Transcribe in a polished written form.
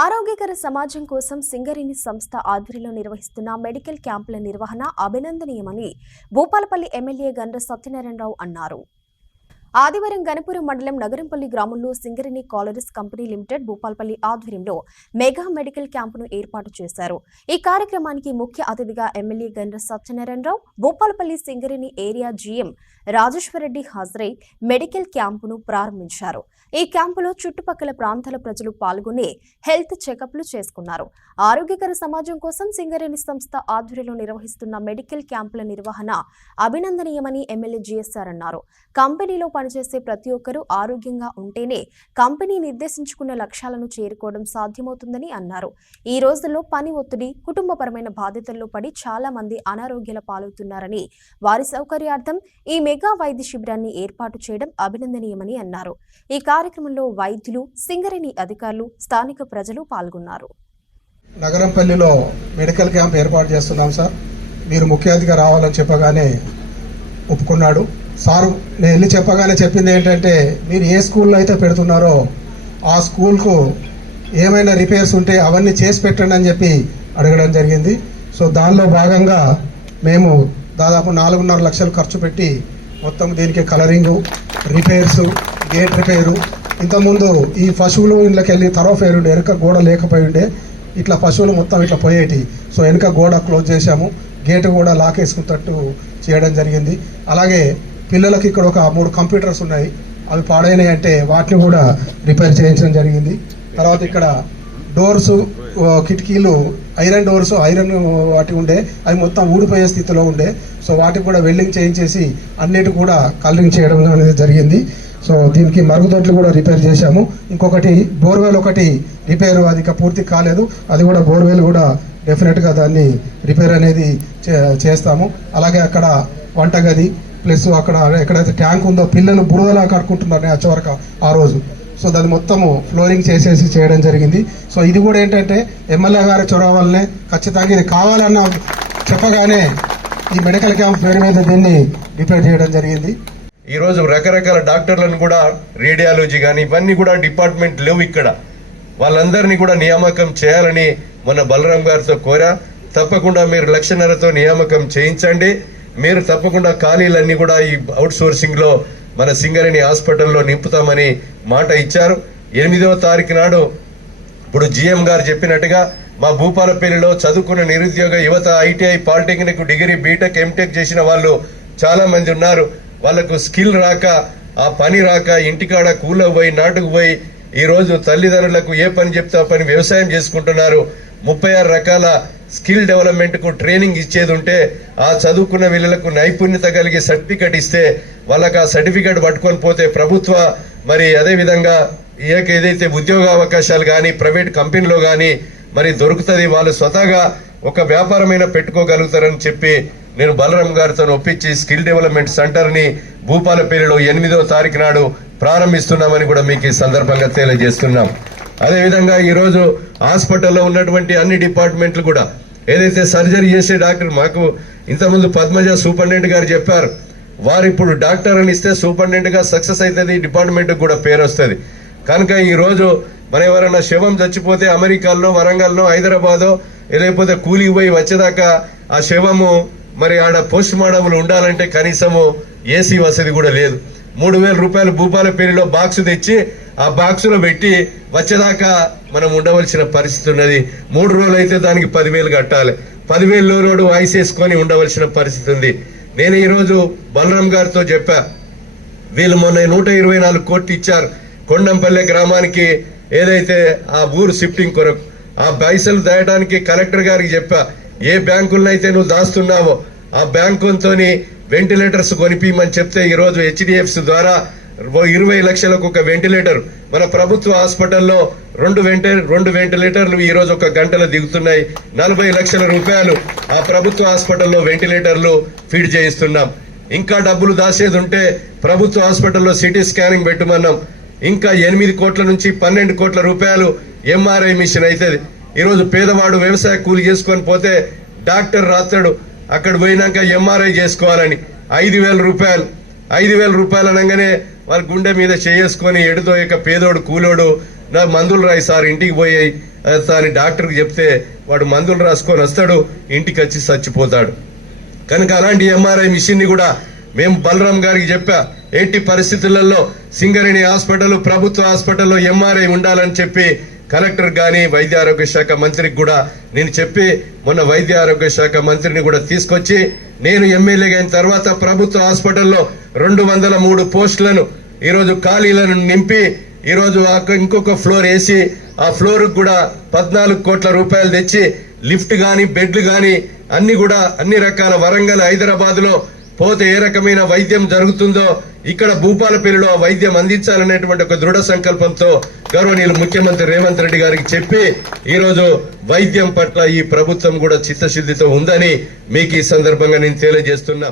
ఆరోగ్యకర సమాజం కోసం సింగరేణి సంస్థ ఆధ్వర్యంలో నిర్వహిస్తున్న మెడికల్ క్యాంపుల నిర్వహణ అభినందనీయమని భూపాలపల్లి ఎమ్మెల్యే గండ్ర సత్యనారాయణరావు అన్నారు. ఆదివారం గణపురం మండలం నగరంపల్లి గ్రామంలో Singareni collieries company limited Bhupalpally ఆధ్వర్యంలో మెగా మెడికల్ క్యాంపును ఏర్పాటు చేశారు. ఈ కార్యక్రమానికి ముఖ్య అతిథిగా MLA Gandra Satyanarayana Rao, Bhupalpally Singareni area GM Rajeshwar Reddy హాజరై మెడికల్ క్యాంపును ప్రారంభించారు. ఈ క్యాంపులో చుట్టుపక్కల ప్రాంతాల ప్రజలు పాల్గొని హెల్త్ చెకప్లు చేసుకున్నారు. ఆరోగ్యకర సమాజం కోసం సింగరేణి సంస్థ ఆధ్వర్యంలో నిర్వహిస్తున్న మెడికల్ క్యాంపుల నిర్వహణ అభినందనీయమని ఎమ్మెల్యే జీఎస్ఆర్ అన్నారు. కంపెనీలో పనిచేసే ప్రతి ఒక్కరూ ఆరోగ్యంగా ఉంటేనే కంపెనీ నిర్దేశించుకున్న లక్ష్యాలను చేరుకోవడం సాధ్యమవుతుందని అన్నారు. ఈ రోజుల్లో పని ఒత్తిడి, కుటుంబపరమైన బాధ్యతల్లో పడి చాలా మంది అనారోగ్యాల పాలవుతున్నారని, వారి సౌకర్యార్థం ఈ మెగా వైద్య శిబిరాన్ని ఏర్పాటు చేయడం అభినందనీయమని అన్నారు. ఈ కార్యక్రమంలో వైద్యులు, సింగరేణి అధికారులు, స్థానిక ప్రజలు పాల్గొన్నారు. నగరంపల్లిలో మెడికల్ క్యాంప్ ఏర్పాటు చేస్తున్నాం సార్. మీరు ముఖ్య అతిథిగా రావాలని చెప్పగానే ఒప్పుకున్నాడు సారు. నేను వెళ్ళి చెప్పగానే చెప్పింది ఏంటంటే, మీరు ఏ స్కూల్లో అయితే పెడుతున్నారో ఆ స్కూల్కు ఏమైనా రిపేర్స్ ఉంటే అవన్నీ చేసి పెట్టండి అని చెప్పి అడగడం జరిగింది. సో దానిలో భాగంగా మేము దాదాపు 4.5 లక్షలు ఖర్చు పెట్టి మొత్తం దీనికి కలరింగు, రిపేర్సు, గేట్ రిపేరు. ఇంతకుముందు ఈ పశువులు ఇళ్ళకి వెళ్ళి తరోఫేరు ఉండే, వెనుక గోడ లేకపోయి ఉండే, ఇట్లా పశువులు మొత్తం ఇట్లా పోయేటి. సో వెనుక గోడ క్లోజ్ చేశాము, గేటు కూడా లాక్ వేసుకున్నట్టు చేయడం జరిగింది. అలాగే పిల్లలకి ఇక్కడ ఒక 3 కంప్యూటర్స్ ఉన్నాయి, అవి పాడైనాయి అంటే వాటిని కూడా రిపేర్ చేయించడం జరిగింది. తర్వాత ఇక్కడ డోర్సు, కిటికీలు ఐరన్ డోర్స్, ఐరన్ వాటి ఉండే, అవి మొత్తం ఊడిపోయే స్థితిలో ఉండే. సో వాటికి కూడా వెల్డింగ్ చేయించేసి అన్నిటి కూడా కలరింగ్ చేయడం అనేది జరిగింది. సో దీనికి మరుగుదొడ్లు కూడా రిపేర్ చేశాము. ఇంకొకటి బోర్వెల్ ఒకటి రిపేర్, అది ఇంకా పూర్తి కాలేదు, అది కూడా బోర్వెల్ కూడా డెఫినెట్గా దాన్ని రిపేర్ అనేది చేస్తాము. అలాగే అక్కడ వంటగది ప్లస్ అక్కడ ఎక్కడైతే ట్యాంక్ ఉందో పిల్లలు బురదలా కడుకుంటున్నారు వచ్చేవరకు ఆ రోజు. సో దాన్ని మొత్తము ఫ్లోరింగ్ చేసేసి చేయడం జరిగింది. సో ఇది కూడా ఏంటంటే ఎమ్మెల్యే గారి చొరవ వల్లనే ఖచ్చితంగా ఇది కావాలన్న చెప్పగానే ఈ మెడికల్ క్యాంప్ పేరు మీద దీన్ని రిపేర్ చేయడం జరిగింది. ఈరోజు రకరకాల డాక్టర్లను కూడా, రేడియాలజీ కానీ ఇవన్నీ కూడా డిపార్ట్మెంట్ లేవు ఇక్కడ. వాళ్ళందరినీ కూడా నియామకం చేయాలని మొన్న బలరాం గారితో కోరా. తప్పకుండా మీరు 1.5 లక్షలతో నియామకం చేయించండి. మీరు తప్పకుండా ఖాళీలన్నీ కూడా ఈ అవుట్ సోర్సింగ్ లో మన సింగరేణి హాస్పిటల్లో నింపుతామని మాట ఇచ్చారు. 8వ తారీఖు నాడు ఇప్పుడు జీఎం గారు చెప్పినట్టుగా మా భూపాలపల్లిలో చదువుకున్న నిరుద్యోగ యువత, ITI, polytechnic, degree, BTech, MTech చేసిన వాళ్ళు చాలా మంది ఉన్నారు. వాళ్లకు స్కిల్ రాక, ఆ పని రాక ఇంటికాడ కూలకు పోయి, నాటుకు పోయి ఈరోజు తల్లిదండ్రులకు ఏ పని చెప్తే ఆ పని వ్యవసాయం చేసుకుంటున్నారు. 36 రకాల స్కిల్ డెవలప్మెంట్ కు ట్రైనింగ్ ఇచ్చేది ఉంటే ఆ చదువుకున్న వీళ్ళకు నైపుణ్యత కలిగే సర్టిఫికెట్ ఇస్తే వాళ్ళకి ఆ సర్టిఫికెట్ పట్టుకొని పోతే ప్రభుత్వ మరి అదేవిధంగా ఏదైతే ఉద్యోగ అవకాశాలు కానీ ప్రైవేట్ కంపెనీలో కానీ మరి దొరుకుతుంది. వాళ్ళు స్వతహాగా ఒక వ్యాపారమైన పెట్టుకోగలుగుతారని చెప్పి నేను బలరాం గారితో ఒప్పించి స్కిల్ డెవలప్మెంట్ సెంటర్ ని భూపాలపల్లిలో 8వ తారీఖు నాడు ప్రారంభిస్తున్నామని కూడా మీకు ఈ సందర్భంగా తెలియజేస్తున్నాం. అదేవిధంగా ఈరోజు హాస్పిటల్లో ఉన్నటువంటి అన్ని డిపార్ట్మెంట్లు కూడా ఏదైతే సర్జరీ చేసే డాక్టర్, మాకు ఇంతకుముందు పద్మజ సూపరింటెండెంట్ గారు చెప్పారు, వారు ఇప్పుడు డాక్టర్ అని ఇస్తే సూపరింటెండెంట్ గా సక్సెస్ అవుతుంది, డిపార్ట్మెంట్ కూడా పేరు వస్తుంది. కనుక ఈ రోజు మన ఎవరైనా శవం చచ్చిపోతే అమెరికాలో, వరంగల్లో, హైదరాబాదో లేకపోతే కూలికి పోయి వచ్చేదాకా ఆ శవము మరి ఆడ పోస్ట్ మార్టంలు ఉండాలంటే కనీసము ఏసీ వసతి కూడా లేదు. 3,000 రూపాయలు భూపాలపల్లిలో బాక్స్ తెచ్చి ఆ బాక్సులో పెట్టి వచ్చేదాకా మనం ఉండవలసిన పరిస్థితి ఉన్నది. 3 రోజులు అయితే దానికి 10,000 కట్టాలి. 10,000 రోడ్డు వాయిస్ వేసుకొని ఉండవలసిన పరిస్థితి ఉంది. నేను ఈరోజు బలరాం గారితో చెప్పా, వీళ్ళు మొన్న 124 కోట్లు ఇచ్చారు కొండంపల్లె గ్రామానికి, ఏదైతే ఆ ఊరు షిఫ్టింగ్ కొరకు. ఆ పైసలు దాయడానికి కలెక్టర్ గారికి చెప్పా, ఏ బ్యాంకులనైతే నువ్వు దాస్తున్నావో ఆ బ్యాంకుతోని వెంటిలేటర్స్ కొనిపిమని చెప్తే ఈరోజు హెచ్డిఎఫ్సి ద్వారా 20 లక్షలకు ఒక వెంటిలేటర్ మన ప్రభుత్వ హాస్పిటల్లో 2 వెంటిలేటర్లు ఈ రోజు 1 గంటలో దిగుతున్నాయి. 40 లక్షల రూపాయలు ఆ ప్రభుత్వ హాస్పిటల్లో వెంటిలేటర్లు ఫీడ్ చేయిస్తున్నాం. ఇంకా డబ్బులు దాసేది ఉంటే ప్రభుత్వ హాస్పిటల్లో సిటీ స్కానింగ్ పెట్టమన్నాం. ఇంకా 8 కోట్ల నుంచి 12 కోట్ల రూపాయలు ఎంఆర్ఐ మిషన్ అవుతుంది. ఈరోజు పేదవాడు వ్యవసాయ కూలి చేసుకొని పోతే డాక్టర్ రాస్తాడు, అక్కడ పోయినాక ఎంఆర్ఐ చేసుకోవాలని 5,000 రూపాయలు. 5,000 రూపాయలు అనగానే వాళ్ళ గుండె మీద చేసుకొని ఎడుతో ఇక పేదోడు కూలోడు నాకు మందులు రాయి సార్, ఇంటికి పోయి సార్ డాక్టర్కి చెప్తే వాడు మందులు రాసుకొని వస్తాడు, ఇంటికి వచ్చి చచ్చిపోతాడు. కనుక అలాంటి ఎంఆర్ఐ మిషన్ని కూడా మేము బలరాం గారికి చెప్పా, ఎట్టి పరిస్థితులలో సింగరేణి హాస్పిటల్, ప్రభుత్వ హాస్పిటల్లో ఎంఆర్ఐ ఉండాలని చెప్పి కలెక్టర్ గాని వైద్య ఆరోగ్య శాఖ మంత్రికి కూడా నేను చెప్పి మొన్న వైద్య ఆరోగ్య శాఖ మంత్రిని కూడా తీసుకొచ్చి నేను ఎమ్మెల్యేగా అయిన తర్వాత ప్రభుత్వ హాస్పిటల్లో 203 పోస్టులను ఈరోజు ఖాళీలను నింపి ఈరోజు ఇంకొక ఫ్లోర్ వేసి ఆ ఫ్లోర్ కూడా 14 కోట్ల రూపాయలు తెచ్చి లిఫ్ట్ గాని బెడ్లు గాని అన్ని కూడా అన్ని రకాల వరంగల్, హైదరాబాద్ లో పోతే ఏ రకమైన వైద్యం జరుగుతుందో ఇక్కడ భూపాలపల్లిలో ఆ వైద్యం అందించాలనేటువంటి ఒక దృఢ సంకల్పంతో గౌరవనీయులు ముఖ్యమంత్రి రేవంత్ రెడ్డి గారికి చెప్పి ఈరోజు వైద్యం పట్ల ఈ ప్రభుత్వం కూడా చిత్తశుద్ధితో ఉందని మీకు ఈ సందర్భంగా నేను తెలియజేస్తున్నా.